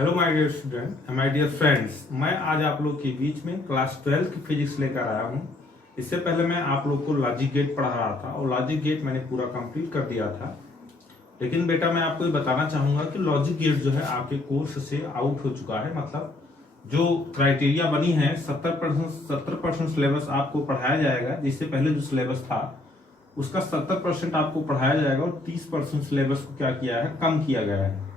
Hello my dear student, my dear friends. मैं आज आप लोग के बीच में क्लास 12 की फिजिक्स लेकर आया हूं। इससे पहले मैं आप लोग को लॉजिक गेट पढ़ा रहा था और लॉजिक गेट मैंने पूरा कंप्लीट कर दिया था। लेकिन बेटा मैं आपको ये बताना चाहूंगा कि लॉजिक गेट जो है आपके कोर्स से आउट हो चुका है। मतलब जो क्राइटेरिया बनी है 70% सिलेबस आपको पढ़ाया जाएगा। जिससे पहले जो सिलेबस था उसका 70% आपको पढ़ाया जाएगा और 30% सिलेबस को क्या किया है, कम किया गया है।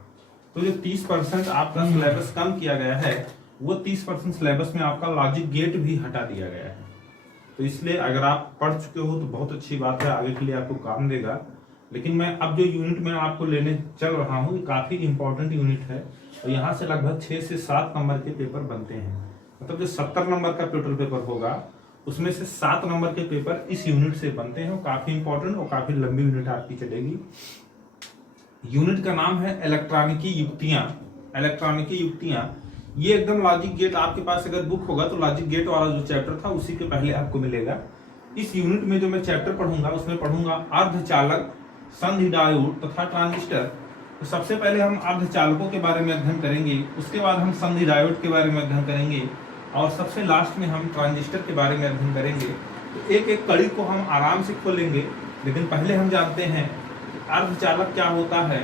तो जो 30% आपका सिलेबस कम किया गया है वो 30% सिलेबस में आपका लॉजिक गेट भी हटा दिया गया है। तो इसलिए अगर आप पढ़ चुके हो तो बहुत अच्छी बात है, आगे के लिए आपको काम देगा। लेकिन मैं अब जो यूनिट में आपको लेने चल रहा हूँ ये काफी इंपॉर्टेंट यूनिट है और यहाँ से लगभग 6 से 7 नंबर के पेपर बनते हैं। मतलब जो 70 नंबर का टोटल पेपर होगा उसमें से 7 नंबर के पेपर इस यूनिट से बनते हैं। काफी इंपॉर्टेंट और काफी लंबी यूनिट आपकी चलेगी। यूनिट का नाम है इलेक्ट्रॉनिकी युक्तियां। इलेक्ट्रॉनिकी युक्तियां ये एकदम लॉजिक गेट, आपके पास अगर बुक होगा तो लॉजिक गेट वाला जो चैप्टर था उसी के पहले आपको मिलेगा। इस यूनिट में जो मैं चैप्टर पढ़ूंगा उसमें पढ़ूंगा अर्धचालक, संधि डायोड तथा ट्रांजिस्टर। तो सबसे पहले हम अर्धचालकों के बारे में अध्ययन करेंगे, उसके बाद हम संधि डायोड के बारे में अध्ययन करेंगे और सबसे लास्ट में हम ट्रांजिस्टर के बारे में अध्ययन करेंगे। तो एक एक कड़ी को हम आराम से खोलेंगे। लेकिन पहले हम जानते हैं अर्धचालक क्या होता है।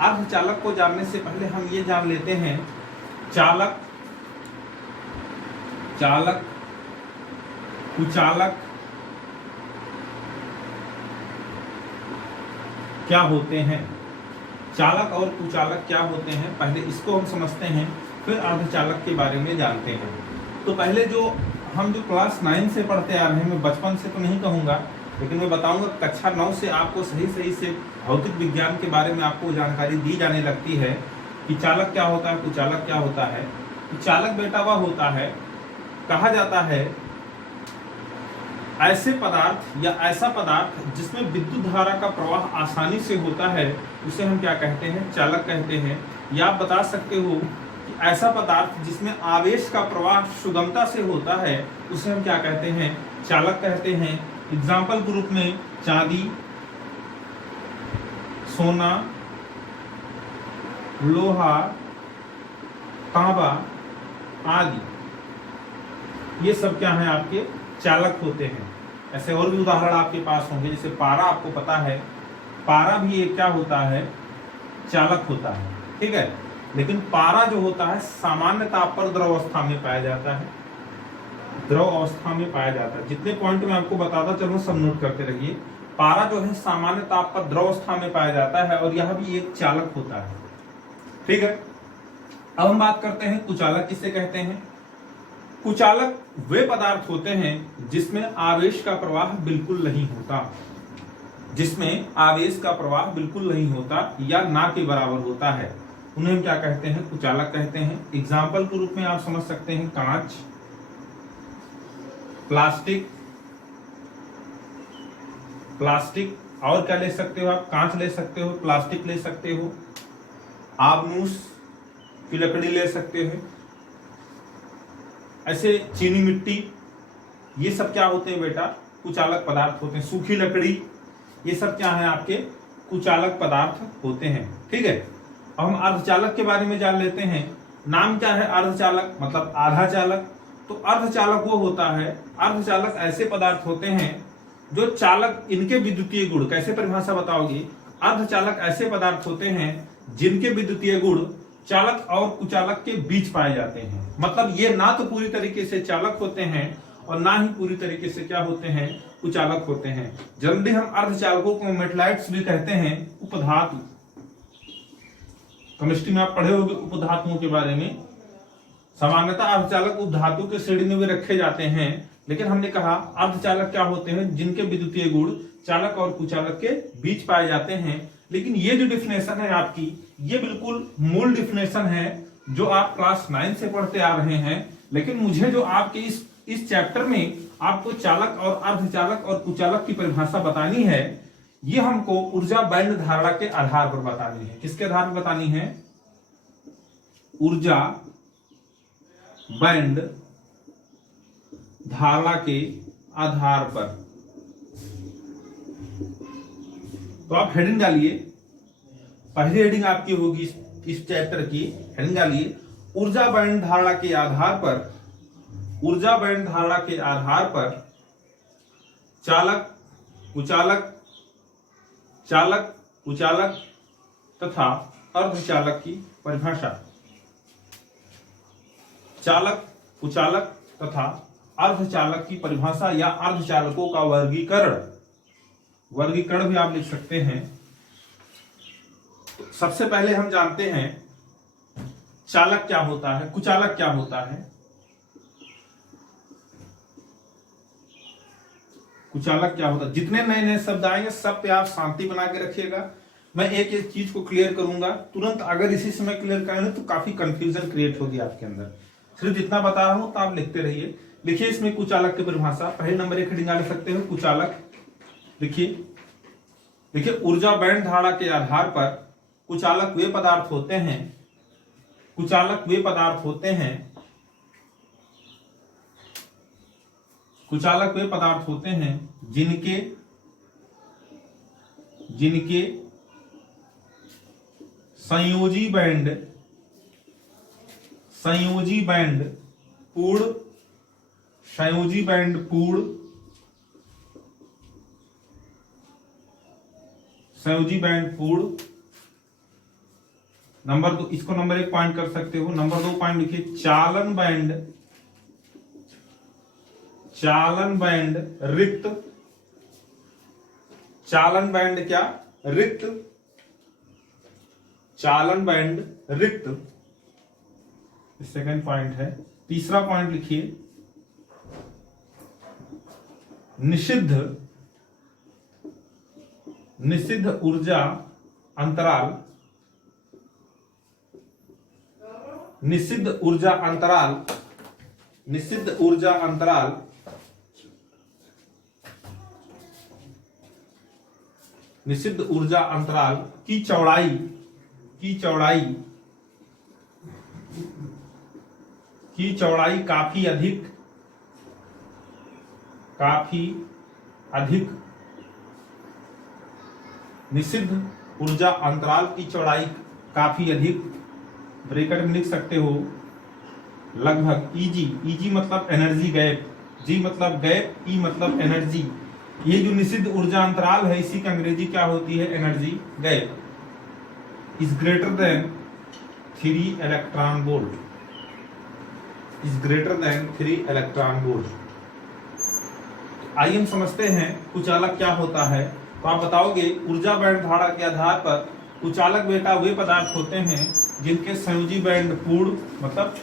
अर्धचालक को जानने से पहले हम ये जान लेते हैं चालक, चालक, कुचालक क्या होते हैं। चालक और कुचालक क्या होते हैं, पहले इसको हम समझते हैं, फिर अर्धचालक के बारे में जानते हैं। तो पहले जो क्लास 9 से पढ़ते आ रहे हैं, मैं बचपन से तो नहीं कहूंगा लेकिन मैं बताऊंगा कक्षा 9 से आपको सही से भौतिक विज्ञान के बारे में आपको जानकारी दी जाने लगती है कि चालक क्या होता है, कुचालक क्या होता है। चालक बेटा वह होता है, कहा जाता है ऐसे पदार्थ या ऐसा पदार्थ जिसमें विद्युत धारा का प्रवाह आसानी से होता है उसे हम क्या कहते हैं, चालक कहते हैं। या आप बता सकते हो कि ऐसा पदार्थ जिसमें आवेश का प्रवाह सुगमता से होता है उसे हम क्या कहते हैं, चालक कहते हैं। एग्जाम्पल के रूप में चांदी, सोना, लोहा, तांबा आदि ये सब क्या है, आपके चालक होते हैं। ऐसे और भी उदाहरण आपके पास होंगे, जैसे पारा, आपको पता है पारा भी एक क्या होता है, चालक होता है। ठीक है, लेकिन पारा जो होता है सामान्य ताप पर द्रव अवस्था में पाया जाता है, द्रव अवस्था में पाया जाता है। जितने पॉइंट मैं आपको बताता चलूं सब नोट करते रहिए। पारा जो है सामान्य ताप पर द्रव अवस्था में पाया जाता है और यह भी एक चालक होता है। ठीक है, अब हम बात करते हैं कुचालक किसे कहते हैं। कुचालक वे पदार्थ होते हैं जिसमें आवेश का प्रवाह बिल्कुल नहीं होता, जिसमें आवेश का प्रवाह बिल्कुल नहीं होता या ना के बराबर होता है, उन्हें हम क्या कहते हैं, कुचालक कहते हैं। एग्जाम्पल के रूप में आप समझ सकते हैं कांच, प्लास्टिक और क्या ले सकते हो आप, कांच ले सकते हो, प्लास्टिक ले सकते हो, आबनूस की लकड़ी ले सकते हो, ऐसे चीनी मिट्टी, ये सब क्या होते हैं बेटा, कुचालक पदार्थ होते हैं। सूखी लकड़ी, ये सब क्या है, आपके कुचालक पदार्थ होते हैं। ठीक है, अब हम अर्धचालक के बारे में जान लेते हैं। नाम क्या है अर्धचालक, मतलब आधा चालक। तो अर्धचालक वो होता है, अर्धचालक ऐसे पदार्थ होते हैं जो चालक, इनके विद्युतीय गुण, कैसे परिभाषा बताओगे, अर्धचालक ऐसे पदार्थ होते हैं जिनके विद्युतीय गुण चालक और कुचालक के बीच पाए जाते हैं। मतलब ये ना तो पूरी तरीके से चालक होते हैं और ना ही पूरी तरीके से क्या होते हैं, कुचालक होते हैं। जनरली हम अर्धचालकों को मेटलाइट्स भी कहते हैं, उपधातु। केमिस्ट्री में आप पढ़े होंगे उपधातुओं के बारे में। सामान्यतः अर्धचालक उपधातु के श्रेणी में भी रखे जाते हैं, लेकिन हमने कहा अर्धचालक क्या होते हैं, जिनके विद्युतीय गुण चालक और कुचालक के बीच पाए जाते हैं। लेकिन ये जो डिफिनेशन है आपकी, ये बिल्कुल मूल डिफिनेशन है जो आप क्लास 9 से पढ़ते आ रहे हैं। लेकिन मुझे जो आपके इस चैप्टर में आपको चालक और अर्धचालक और कुचालक की परिभाषा बतानी है, ये हमको ऊर्जा बैंड धारणा के आधार पर बतानी है। किसके आधार पर बतानी है, ऊर्जा बैंड धारणा के आधार पर। तो आप हेडिंग डालिए, पहली हेडिंग आपकी होगी इस चैप्टर की हेडिंग डालिए, ऊर्जा बैंड धारणा के आधार पर, ऊर्जा बैंड धारणा के आधार पर चालक, कुचालक, चालक, कुचालक तथा अर्धचालक की परिभाषा। चालक, कुचालक तथा अर्धचालक की परिभाषा या अर्धचालकों का वर्गीकरण, वर्गीकरण भी आप लिख सकते हैं। तो सबसे पहले हम जानते हैं चालक क्या होता है, कुचालक क्या होता है। कुचालक क्या होता है, जितने नए नए शब्द आएंगे सब पे आप शांति बना के रखिएगा। मैं एक एक चीज को क्लियर करूंगा तुरंत, अगर इसी समय क्लियर करेंगे तो काफी कंफ्यूजन क्रिएट होगी आपके अंदर। सिर्फ जितना बता रहा हूं तो आप लिखते रहिए। लिखिए इसमें कुचालक की परिभाषा, पहले नंबर एक हेडिंग डाल सकते हो कुचालक। लिखिए, देखिए ऊर्जा बैंड धारणा के आधार पर कुचालक वे पदार्थ होते हैं, कुचालक वे पदार्थ होते हैं, कुचालक वे पदार्थ होते हैं जिनके जिनके संयोजी बैंड, संयोजी बैंड पूर्ण, संयोजी बैंड पूर्ण, संयोजी बैंड पूर्ण। नंबर दो, इसको नंबर एक पॉइंट कर सकते हो। नंबर दो पॉइंट लिखिए चालन बैंड, चालन बैंड रिक्त, चालन बैंड क्या, रिक्त, चालन बैंड रिक्त, सेकंड पॉइंट है। तीसरा पॉइंट लिखिए निषिद्ध, निषिद्ध ऊर्जा अंतराल, निषिद्ध ऊर्जा अंतराल, निषिद्ध ऊर्जा अंतराल निषिद्ध ऊर्जा अंतराल की चौड़ाई, की चौड़ाई, की चौड़ाई काफी अधिक, काफी अधिक, निषिद्ध ऊर्जा अंतराल की चौड़ाई काफी अधिक, ब्रैकेट में लिख सकते हो लगभग। ईजी, ईजी मतलब एनर्जी गैप, जी मतलब गैप, ई मतलब एनर्जी। ये जो निषिद्ध ऊर्जा अंतराल है इसी का अंग्रेजी क्या होती है, energy gap. Is greater than 3 electron volt, is greater than 3 electron volt. आइए हम समझते हैं कुचालक क्या होता है। तो आप बताओगे ऊर्जा बैंड धारणा के आधार पर कुचालक बेटा वे पदार्थ होते हैं जिनके संयोजी बैंड पूर्ण, मतलब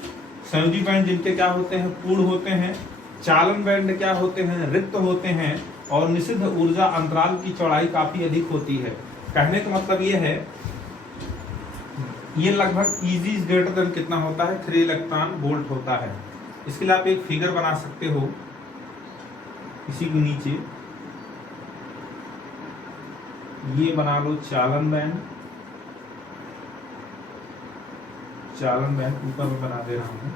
संयोजी बैंड जिनके क्या होते हैं, पूर्ण होते हैं। चालन बैंड क्या होते हैं, रिक्त होते हैं। और निषिद्ध ऊर्जा अंतराल की चौड़ाई काफी अधिक होती है। कहने का मतलब ये है, ये लगभग इजी इज ग्रेटर देन कितना होता है, 3 इलेक्ट्रॉन वोल्ट होता है। इसके लिए आप एक फिगर बना सकते हो इसी के नीचे, ये बना लो चालन बैंड, चालन बैंड ऊपर में बना दे रहा हूं।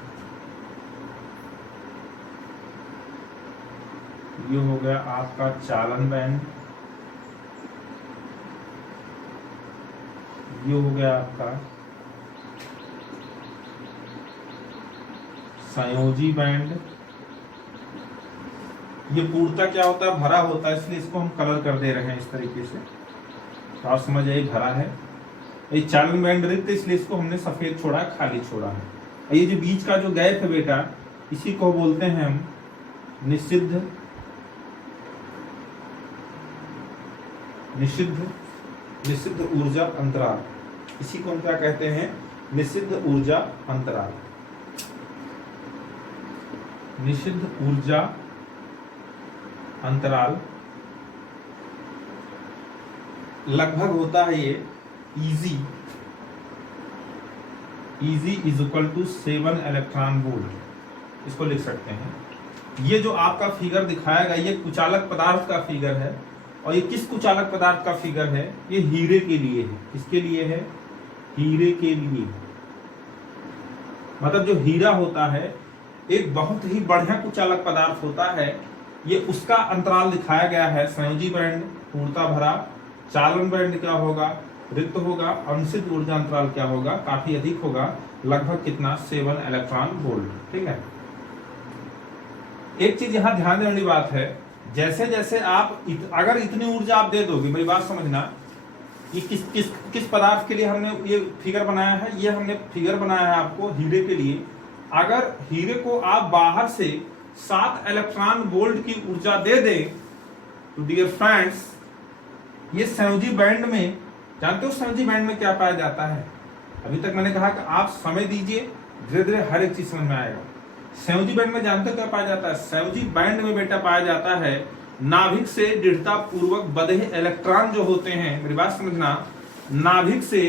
ये हो गया आपका चालन बैंड, ये हो गया आपका संयोजी बैंड। ये पूर्णता क्या होता है, भरा होता है, इसलिए इसको हम कलर कर दे रहे हैं इस तरीके से, तो आप समझ आइए भरा है। ये चालन बैंड रिक्त, इसलिए इसको हमने सफेद छोड़ा है, खाली छोड़ा है। और ये जो बीच का जो गैप है बेटा, इसी को बोलते हैं हम निषिद्ध, निषिद्ध, निषिद्ध ऊर्जा अंतराल। इसी को हम क्या कहते हैं, निषिद्ध ऊर्जा अंतराल। निषिद्ध ऊर्जा अंतराल लगभग होता है ये EG, EG is equal to 7 electron volt, इसको लिख सकते हैं। ये जो आपका फिगर दिखाएगा ये कुचालक पदार्थ का फिगर है। और ये किस कुचालक पदार्थ का फिगर है, ये हीरे के लिए है। किसके लिए है, हीरे के लिए। मतलब जो हीरा होता है एक बहुत ही बढ़िया कुचालक पदार्थ होता है। ये उसका अंतराल दिखाया गया है, संयोजी बैंड पूर्णता भरा, चालन बैंड क्या होगा, रिक्त होगा, अंशित ऊर्जा अंतराल क्या होगा, काफी अधिक होगा, लगभग कितना 7 इलेक्ट्रॉन वोल्ट। ठीक है। एक चीज यहां ध्यान देने वाली बात है, जैसे जैसे आप अगर इतनी ऊर्जा आप दे दोगे, मेरी बात समझना, ये किस पदार्थ के लिए हमने ये फिगर बनाया है, ये हमने फिगर बनाया है आपको हीरे के लिए। अगर हीरे को आप बाहर से 7 इलेक्ट्रॉन वोल्ट की ऊर्जा दे दें तो डियर फ्रेंड्स, ये संयोजी बैंड में, जानते हो संयोजी बैंड में क्या पाया जाता है? अभी तक मैंने कहा कि आप समय दीजिए, धीरे धीरे हर एक चीज समझ में आएगा। संयोजी बैंड में जानते हो क्या पाया जाता है? संयोजी बैंड में बेटा पाया जाता है नाभिक से दृढ़ता पूर्वक बंधे इलेक्ट्रॉन जो होते हैं, मेरी बात समझना, नाभिक से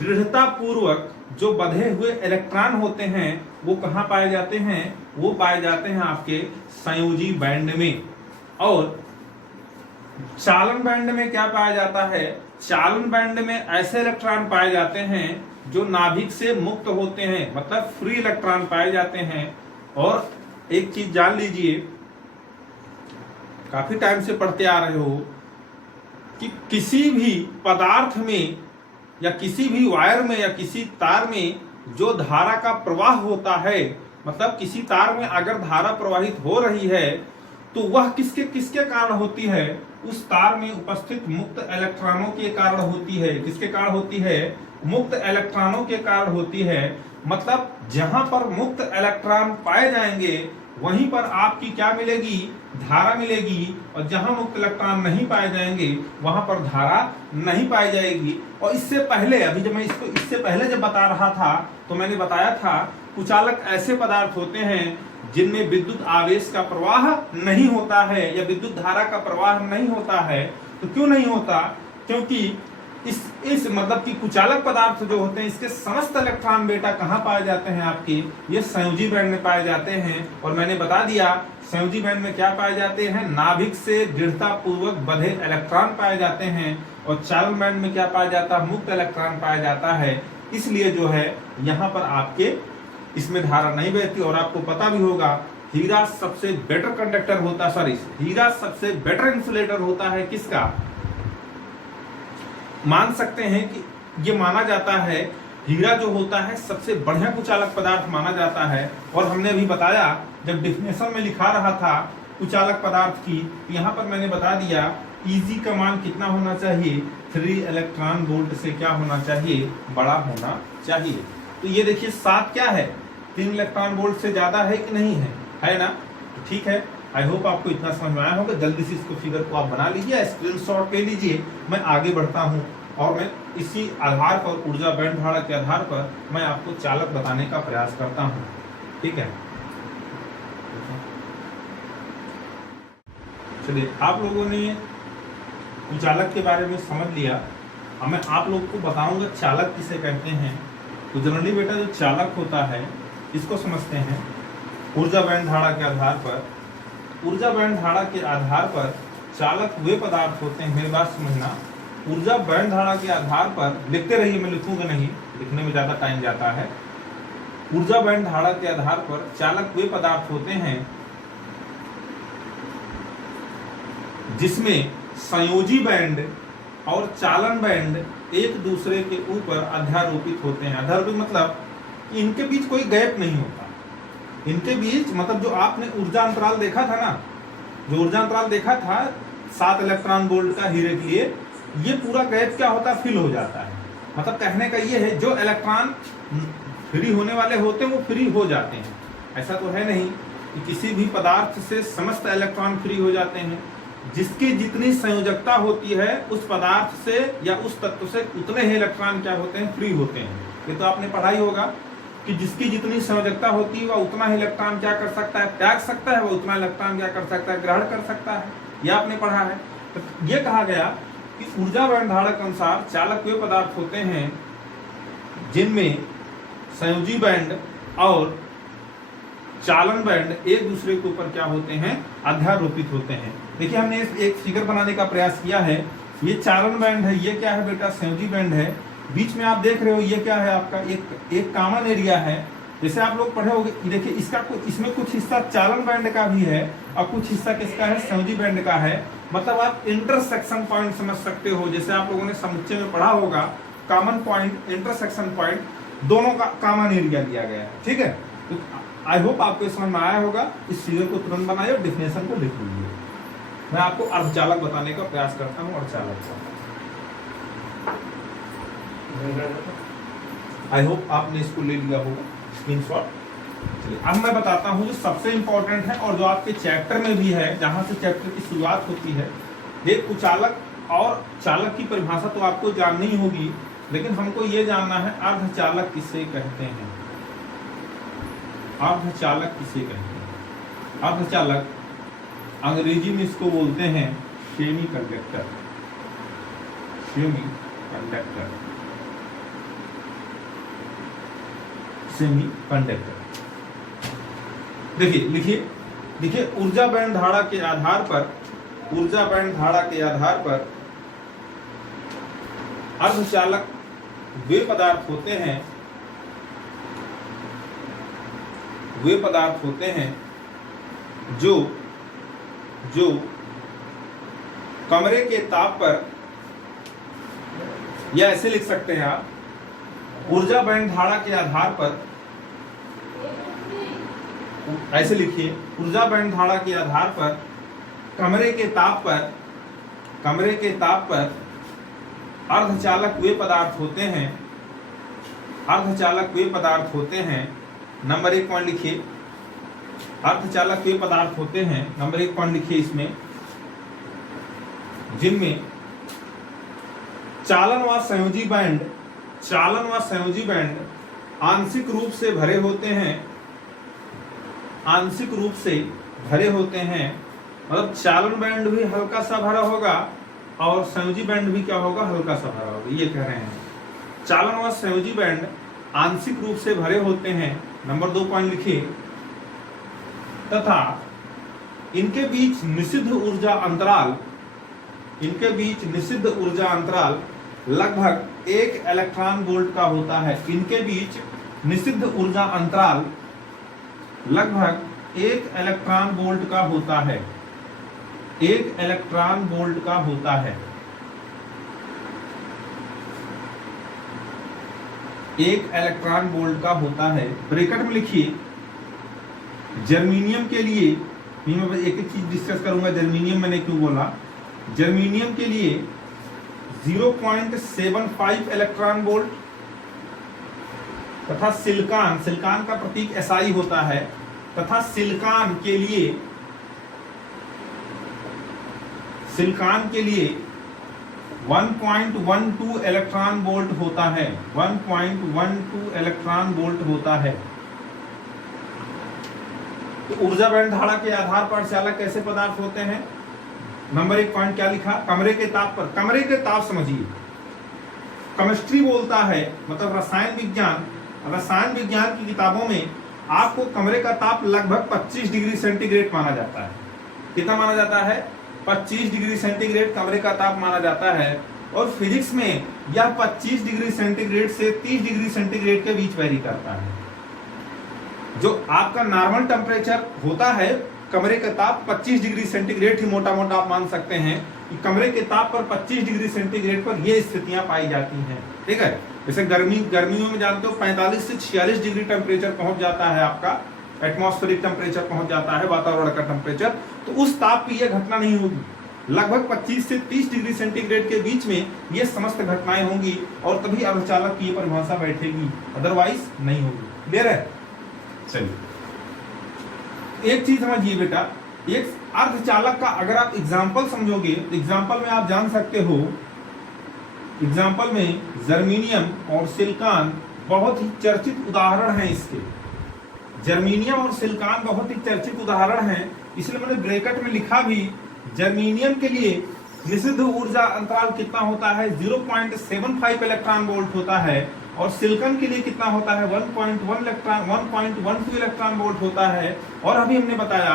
दृढ़ता पूर्वक जो बंधे हुए इलेक्ट्रॉन होते हैं वो कहां पाए जाते हैं? वो पाए जाते हैं आपके संयोजी बैंड में। और चालन बैंड में क्या पाया जाता है? चालन बैंड में ऐसे इलेक्ट्रॉन पाए जाते हैं जो नाभिक से मुक्त होते हैं, मतलब फ्री इलेक्ट्रॉन पाए जाते हैं। और एक चीज जान लीजिए, काफी टाइम से पढ़ते आ रहे हो कि किसी भी पदार्थ में या किसी भी वायर में या किसी तार में जो धारा का प्रवाह होता है, मतलब किसी तार में अगर धारा प्रवाहित हो रही है तो वह किसके किसके कारण होती है? उस तार में उपस्थित मुक्त इलेक्ट्रॉनों के कारण होती है। किसके कारण होती है? मुक्त इलेक्ट्रॉनों के कारण होती है। मतलब जहां पर मुक्त इलेक्ट्रॉन पाए जाएंगे वहीं पर आपकी क्या मिलेगी? धारा मिलेगी। और जहां मुक्त इलेक्ट्रॉन नहीं पाए जाएंगे वहां पर धारा नहीं पाई जाएगी। और इससे पहले, अभी जब मैं इससे पहले जब बता रहा था तो मैंने बताया था कुचालक ऐसे पदार्थ होते हैं जिनमें विद्युत आवेश का प्रवाह नहीं होता है या विद्युत धारा का प्रवाह नहीं होता है। तो क्यों नहीं होता? क्योंकि इस मतलब कि कुचालक पदार्थ जो होते हैं इसके समस्त इलेक्ट्रॉन बेटा कहाँ पाए जाते हैं? आपके ये संयोजी बैंड में पाए जाते हैं। और मैंने बता दिया संयोजी बैंड में क्या पाए जाते हैं? नाभिक से दृढ़ता पूर्वक बंधे इलेक्ट्रॉन पाए जाते हैं। और चालन बैंड में क्या पाया जाता है? मुक्त इलेक्ट्रॉन पाया जाता है। इसलिए जो है यहाँ पर आपके इसमें धारा नहीं बहती। और आपको पता भी होगा हीरा सबसे बेटर कंडक्टर होता, सॉरी हीरा सबसे बेटर इंसुलेटर होता है किसका? मान सकते हैं कि ये माना जाता है हीरा जो होता है सबसे बढ़िया कुचालक पदार्थ माना जाता है। और हमने अभी बताया जब डिफिनेशन में लिखा रहा था कुचालक पदार्थ की, यहाँ पर मैंने बता दिया Eg का मान कितना होना चाहिए? 3 इलेक्ट्रॉन वोल्ट से क्या होना चाहिए? बड़ा होना चाहिए। तो ये देखिए 7 क्या है? 3 इलेक्ट्रॉन वोल्ट से ज्यादा है कि नहीं है ना? तो ठीक है, आई होप आपको इतना समझ में आया होगा। जल्दी से इसको फिगर को आप बना लीजिए, स्क्रीनशॉट ले लीजिए। मैं आगे बढ़ता हूँ और मैं इसी आधार पर, ऊर्जा बैंड धारा के आधार पर मैं आपको चालक बताने का प्रयास करता हूँ। ठीक है, चलिए आप लोगों ने चालक के बारे में समझ लिया। अब मैं आप लोग को बताऊंगा चालक किसे कहते हैं। तो जनरली बेटा जो चालक होता है इसको समझते हैं ऊर्जा बैंड धारा के आधार पर। ऊर्जा बैंड धारा के आधार पर चालक वे पदार्थ होते हैं, मेरी बात समझना, ऊर्जा बैंड धारा के आधार पर, लिखते रहिए, मैं लिखूंगा नहीं, लिखने में ज्यादा टाइम जाता है। ऊर्जा बैंड धारा के आधार पर चालक वे पदार्थ होते हैं जिसमें संयोजी बैंड और चालन बैंड एक दूसरे के ऊपर अध्यारोपित होते हैं। अध्यारोपित मतलब इनके बीच कोई गैप नहीं होता। इनके बीच मतलब जो आपने ऊर्जा अंतराल देखा था ना, जो ऊर्जा अंतराल देखा था 7 इलेक्ट्रॉन वोल्ट का हीरे के लिए, ये पूरा गैप क्या होता है? फिल हो जाता है। मतलब कहने का ये है जो इलेक्ट्रॉन फ्री होने वाले होते हैं वो फ्री हो जाते हैं। ऐसा तो है नहीं कि किसी भी पदार्थ से समस्त इलेक्ट्रॉन फ्री हो जाते हैं। जिसकी जितनी संयोजकता होती है उस पदार्थ से या उस तत्व से उतने ही इलेक्ट्रॉन क्या होते हैं? फ्री होते हैं। ये तो आपने पढ़ा ही होगा कि जिसकी जितनी संयोजकता होती है वह उतना ही इलेक्ट्रॉन क्या कर सकता है? त्याग सकता है। वह उतना इलेक्ट्रॉन क्या कर सकता है? ग्रहण कर सकता है। यह आपने पढ़ा है। तो ये कहा गया कि ऊर्जा बैंड धारा के अनुसार चालक वे पदार्थ होते हैं जिनमें संयोजी बैंड और चालन बैंड एक दूसरे के ऊपर क्या होते हैं? अध्यारोपित होते हैं। देखिए हमने एक फिगर बनाने का प्रयास किया है। ये चालन बैंड है, ये क्या है बेटा? संयोजी बैंड है। बीच में आप देख रहे हो ये क्या है? आपका एक कॉमन एरिया है। जैसे आप लोग पढ़े होंगे, देखिए इसमें कुछ हिस्सा चालन बैंड का भी है और कुछ हिस्सा किसका है, संयोजी बैंड का है। मतलब आप इंटरसेक्शन पॉइंट समझ सकते हो। जैसे आप लोगों ने समुच्चय में पढ़ा होगा, कॉमन पॉइंट, इंटरसेक्शन पॉइंट, दोनों का कॉमन एरिया दिया गया है। ठीक है, तो आई होप आपको समझ में आया होगा। इस फिगर को तुरंत बनाइए और डिफिनेशन को लिख लीजिए। मैं आपको अर्धचालक बताने का प्रयास करता हूँ। अर्धचालक का आई होप आपने इसको ले लिया होगा स्क्रीनशॉट। चलिए अब मैं बताता हूँ जो सबसे इंपॉर्टेंट है और जो आपके चैप्टर में भी है, जहां से चैप्टर की शुरुआत होती है। ये कुचालक और चालक की परिभाषा तो आपको जाननी ही होगी, लेकिन हमको ये जानना है अर्धचालक किसे कहते हैं। अर्धचालक किसे कहते हैं? अर्धचालक अंग्रेजी में इसको बोलते हैं semi conductor. Semi conductor, semi conductor. देखिए लिखिए ऊर्जा बैंड धारा के आधार पर, ऊर्जा बैंड धारा के आधार पर अर्धचालक वे पदार्थ होते हैं, वे पदार्थ होते हैं जो कमरे के ताप पर, या ऐसे लिख सकते हैं आप, ऊर्जा बैंड धारा के आधार पर, ऐसे लिखिए ऊर्जा बैंड धारा के आधार पर कमरे के ताप पर अर्धचालक वे पदार्थ होते हैं, अर्धचालक वे पदार्थ होते हैं। नंबर 1 पॉइंट लिखिए, अर्धचालक वे पदार्थ होते हैं। नंबर 1 पॉइंट लिखिए इसमें, जिनमें चालन व संयोजी बैंड आंशिक रूप से भरे होते हैं, आंशिक रूप से भरे होते हैं। मतलब चालन बैंड भी हल्का सा भरा होगा और संयोजी बैंड भी क्या होगा, हल्का सा भरा होगा। ये कह रहे हैं चालन व संयोजी बैंड आंशिक रूप से भरे होते हैं। नंबर 2 पॉइंट लिखिए, तथा इनके बीच निषिद्ध ऊर्जा अंतराल, इनके बीच निषिद्ध ऊर्जा अंतराल लगभग 1 इलेक्ट्रॉन वोल्ट का होता है। इनके बीच निषिद्ध ऊर्जा अंतराल लगभग 1 इलेक्ट्रॉन वोल्ट का होता है, 1 इलेक्ट्रॉन वोल्ट का होता है। 1 इलेक्ट्रॉन वोल्ट का होता है। ब्रैकेट में लिखिए जर्मेनियम के लिए, मैं एक एक चीज डिस्कस करूंगा। जर्मेनियम मैंने क्यों बोला, जर्मेनियम के लिए 0.75 इलेक्ट्रॉन वोल्ट, तथा सिलिकॉन, सिलिकॉन का प्रतीक SI होता है, तथा सिलिकॉन के लिए 1.12 इलेक्ट्रॉन वोल्ट होता है, 1.12 इलेक्ट्रॉन वोल्ट होता है। तो ऊर्जा बैंड धारा के आधार पर चालक कैसे पदार्थ होते हैं? नंबर 1 पॉइंट क्या लिखा, कमरे के ताप पर। कमरे के ताप समझिए, केमिस्ट्री बोलता है, मतलब रसायन विज्ञान की किताबों में आपको कमरे का ताप लगभग 25 डिग्री सेंटीग्रेड माना जाता है। कितना माना जाता है? 25 डिग्री सेंटीग्रेड कमरे का ताप माना जाता है। और फिजिक्स में यह 25 डिग्री सेंटीग्रेड से 30 डिग्री सेंटीग्रेड के बीच वेरी करता है। जो आपका नॉर्मल टेम्परेचर होता है, कमरे का ताप 25 डिग्री सेंटीग्रेड ही मोटा मोटा आप मान सकते हैं कि कमरे के ताप पर 25 डिग्री सेंटीग्रेड पर ये स्थितियां पाई जाती हैं। ठीक है, जैसे गर्मियों में जानते हो 45 से 46 डिग्री टेम्परेचर पहुंच जाता है, आपका एटमॉस्फेरिक टेम्परेचर पहुंच जाता है, वातावरण का टेम्परेचर। तो उस ताप की यह घटना नहीं होगी। लगभग 25 से 30 डिग्री सेंटीग्रेड के बीच में ये समस्त घटनाएं होंगी और तभी अर्धचालक की परिभाषा बैठेगी, अदरवाइज नहीं होगी। क्लियर है? चलिए एक चीज समझिए बेटा, एक अर्धचालक का अगर आप एग्जाम्पल समझोगे तो एग्जाम्पल में आप जान सकते हो, एग्जाम्पल में जर्मेनियम और सिलिकॉन बहुत ही चर्चित उदाहरण हैं। इसके जर्मेनियम और सिलिकॉन बहुत ही चर्चित उदाहरण हैं, इसलिए मैंने ब्रैकेट में लिखा भी। जर्मेनियम के लिए निषिद्ध ऊर्जा अंतराल कितना होता है? 0.75 इलेक्ट्रॉन वोल्ट होता है। और सिलिकॉन के लिए कितना होता है? 1.12 इलेक्ट्रॉन वोल्ट होता है। और अभी हमने बताया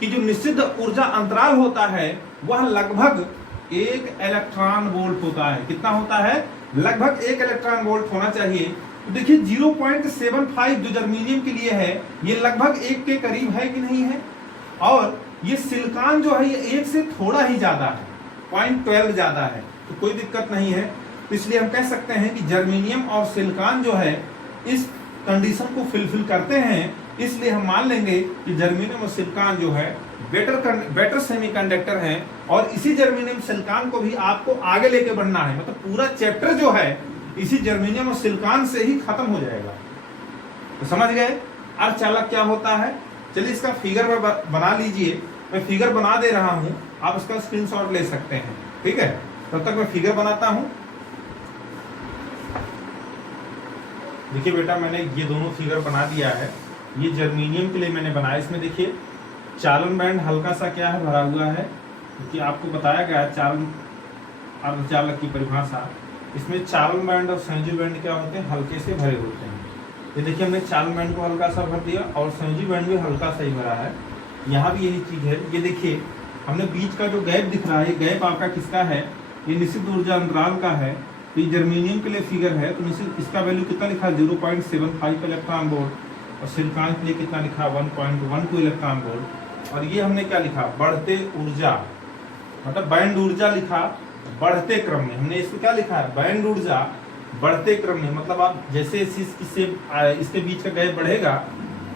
कि जो निषिद्ध ऊर्जा अंतराल होता है वह लगभग 1 इलेक्ट्रॉन वोल्ट होता है। कितना होता है? लगभग 1 इलेक्ट्रॉन वोल्ट होना चाहिए। तो देखिए 0.75 जो जर्मेनियम के लिए है ये लगभग 1 के करीब है कि नहीं है, और ये सिलिकॉन जो है ये 1 से थोड़ा ही ज्यादा है, 0.12 ज्यादा है, तो कोई दिक्कत नहीं है। तो इसलिए हम कह सकते हैं कि जर्मेनियम और सिलिकॉन जो है इस कंडीशन को फुलफिल करते हैं, इसलिए हम मान लेंगे कि जर्मेनियम और सिलिकॉन जो है बेटर सेमीकंडक्टर हैं, और इसी जर्मेनियम सिलिकॉन को भी आपको आगे लेके बढ़ना है, मतलब पूरा चैप्टर जो है इसी जर्मेनियम और सिलिकॉन से ही खत्म हो जाएगा। तो समझ गए अर्धचालक क्या होता है। चलिए इसका फिगर बना लीजिए, मैं फिगर बना दे रहा हूं, आप इसका स्क्रीनशॉट ले सकते हैं, ठीक है। तब तक मैं फिगर बनाता हूं। देखिए बेटा मैंने ये दोनों फिगर बना दिया है, ये जर्मेनियम के लिए मैंने बनाया। इसमें देखिए चालन बैंड हल्का सा क्या है भरा हुआ है, क्योंकि आपको बताया गया है चालन अर्धचालक की परिभाषा। इसमें चालन बैंड और संयोजी बैंड क्या होते हैं, हल्के से भरे होते हैं। ये देखिए हमने चालन बैंड को हल्का सा भर दिया और संयोजी बैंड भी हल्का सा ही भरा है। यहाँ भी यही चीज है। ये देखिए हमने बीच का जो गैप दिख रहा है, गैप आपका किसका है, ये निश्चित ऊर्जा अंतराल का है। तो ये जर्मेनियम के लिए फिगर है, तो निश्चित इसका वैल्यू कितना लिखा है 0.75 इलेक्ट्रॉन वोल्ट, और सिलिकॉन के लिए कितना लिखा 1.12 इलेक्ट्रॉन वोल्ट। और ये हमने क्या लिखा, बढ़ते ऊर्जा, मतलब बैंड ऊर्जा लिखा बढ़ते क्रम में। हमने इसको क्या लिखा है, बैंड ऊर्जा बढ़ते क्रम में, मतलब आप जैसे इसके बीच का गैप बढ़ेगा,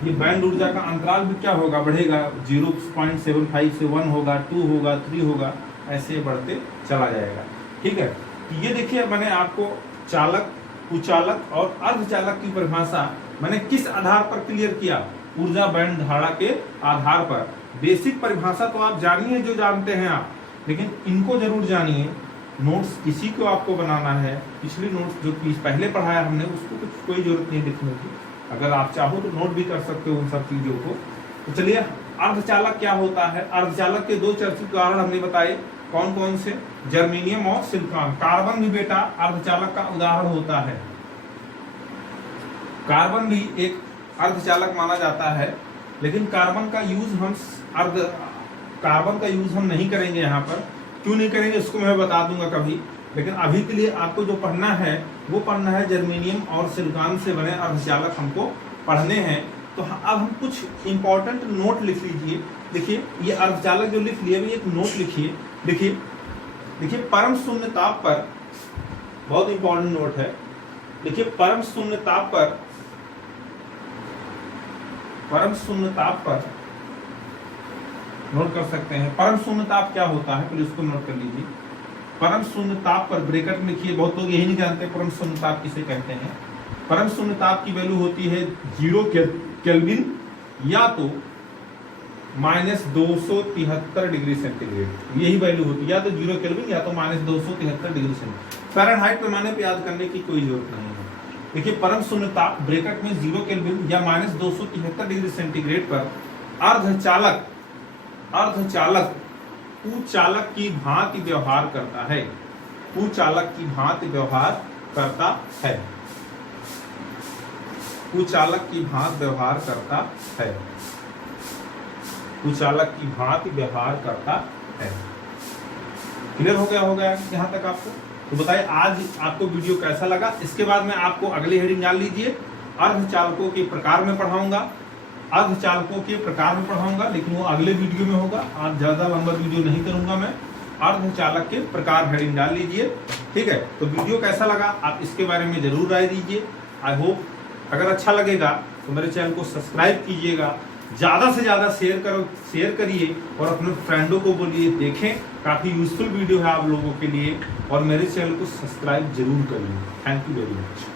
ये बैंड ऊर्जा का अंतराल भी क्या होगा, बढ़ेगा। 0.75 से 1 होगा, 2 होगा, 3 होगा, ऐसे बढ़ते चला जाएगा, ठीक है। तो ये देखिए मैंने आपको चालक, कुचालक और अर्धचालक की परिभाषा मैंने किस आधार पर क्लियर किया, ऊर्जा बैंड धारा के आधार पर। बेसिक परिभाषा तो आप जानिए जो जानते हैं आप, लेकिन इनको जरूर जानिए। नोट्स इसी को आपको बनाना है, पिछली नोट्स जो पहले पढ़ाया हमने उसको कुछ कोई जरूरत नहीं लिखने की। अगर आप चाहो तो नोट भी कर सकते हो उन सब चीजों को। तो चलिए अर्धचालक क्या होता है। अर्धचालक के 2 चर्चित उदाहरण हमने बताए, कौन कौन से, जर्मेनियम और सिलिकॉन। कार्बन भी बेटा अर्धचालक का उदाहरण होता है, कार्बन भी एक अर्धचालक माना जाता है, लेकिन कार्बन का यूज हम नहीं करेंगे यहाँ पर। क्यों नहीं करेंगे इसको मैं बता दूंगा कभी, लेकिन अभी के लिए आपको जो पढ़ना है वो पढ़ना है जर्मेनियम और सिलिकॉन से बने अर्धचालक हमको पढ़ने हैं। तो अब हम कुछ इंपॉर्टेंट नोट लिख लीजिए। देखिए ये अर्धचालक जो लिख लिए, एक नोट लिखिए। देखिए परम शून्य ताप पर, बहुत इंपॉर्टेंट नोट है। देखिए परम शून्य ताप पर नोट कर सकते हैं। परम शून्य ताप क्या होता है, पहले उसको नोट कर लीजिए। परम शून्य ताप पर ब्रैकेट में लिखिए, बहुत लोग यही नहीं जानते परम शून्य ताप किसे कहते हैं। परम शून्य ताप की वैल्यू होती है 0 केल्विन या तो -273 डिग्री सेंटीग्रेड, यही वैल्यू होती है, या तो 0 केल्विन या तो -273 डिग्री सेंटीग्रेड। फ़ारेनहाइट पैमाने पे याद करने की कोई जरूरत नहीं है। देखिए परम शून्य ताप ब्रैकेट में 0 केल्विन या -273 डिग्री सेंटीग्रेड पर अर्धचालक कुचालक की भांति व्यवहार करता है। कुचालक की भांति व्यवहार करता है। कुचालक की भांति व्यवहार करता है। कुचालक की भांति व्यवहार करता है। क्लियर हो गया यहाँ तक आपको। तो बताइए आज आपको वीडियो कैसा लगा। इसके बाद मैं आपको अगली हेडिंग जान लीजिए, अर्धचालकों के प्रकार में पढ़ाऊंगा। अर्धचालकों के प्रकार में पढ़ाऊंगा, लेकिन वो अगले वीडियो में होगा। आज ज्यादा लंबा वीडियो नहीं करूंगा मैं। अर्धचालक के प्रकार हेडिंग डाल लीजिए, ठीक है। तो वीडियो कैसा लगा आप इसके बारे में जरूर राय दीजिए। आई होप अगर अच्छा लगेगा तो मेरे चैनल को सब्सक्राइब कीजिएगा, ज्यादा से ज्यादा शेयर करिए और अपने फ्रेंडों को बोलिए देखें, काफी यूजफुल वीडियो है आप लोगों के लिए। और मेरे चैनल को सब्सक्राइब जरूर करिए। Thank you very much.